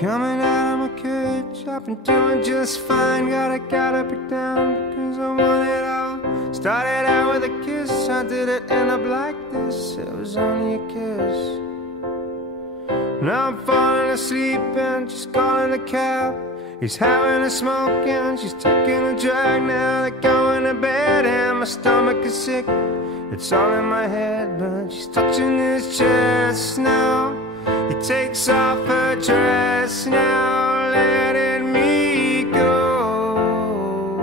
Coming out of my cage, I've been doing just fine. Gotta break down because I want it all. Started out with a kiss, how did it end up like this? It was only a kiss. Now I'm falling asleep and she's calling a cab. He's having a smoke and she's taking a drag. Now they're going to bed and my stomach is sick. It's all in my head, but she's touching his chest now. He takes off her dress now, letting me go.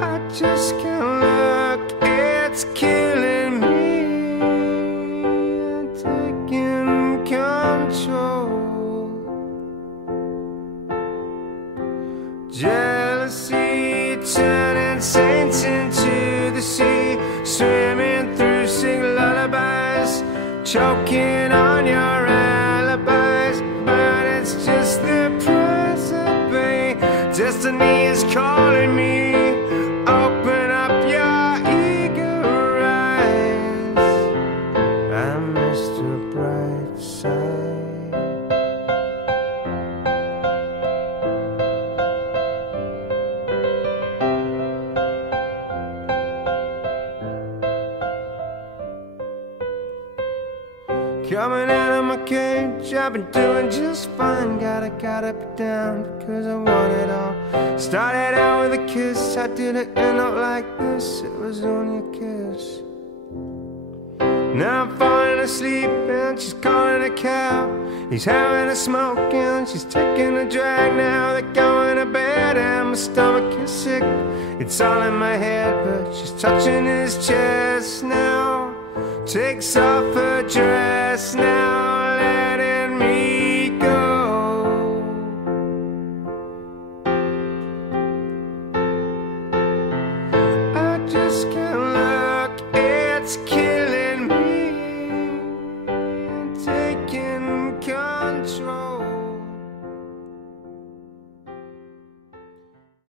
I just can't look, it's killing me. I'm taking control. Jealousy turning saints into the sea, swimming through sing lullabies, choking on your alibis. But it's just the price I pay. Destiny is calling me. Open up your eager eyes. I missed your bright side. Coming out of my cage, I've been doing just fine. Gotta break down because I want it all. Started out with a kiss, how did it end up like this? It was only a kiss. Now I'm falling asleep and she's calling a cab. He's having a smoke and she's taking a drag. Now they're going to bed and my stomach is sick. It's all in my head, but she's touching his chest now. Takes off her dress now.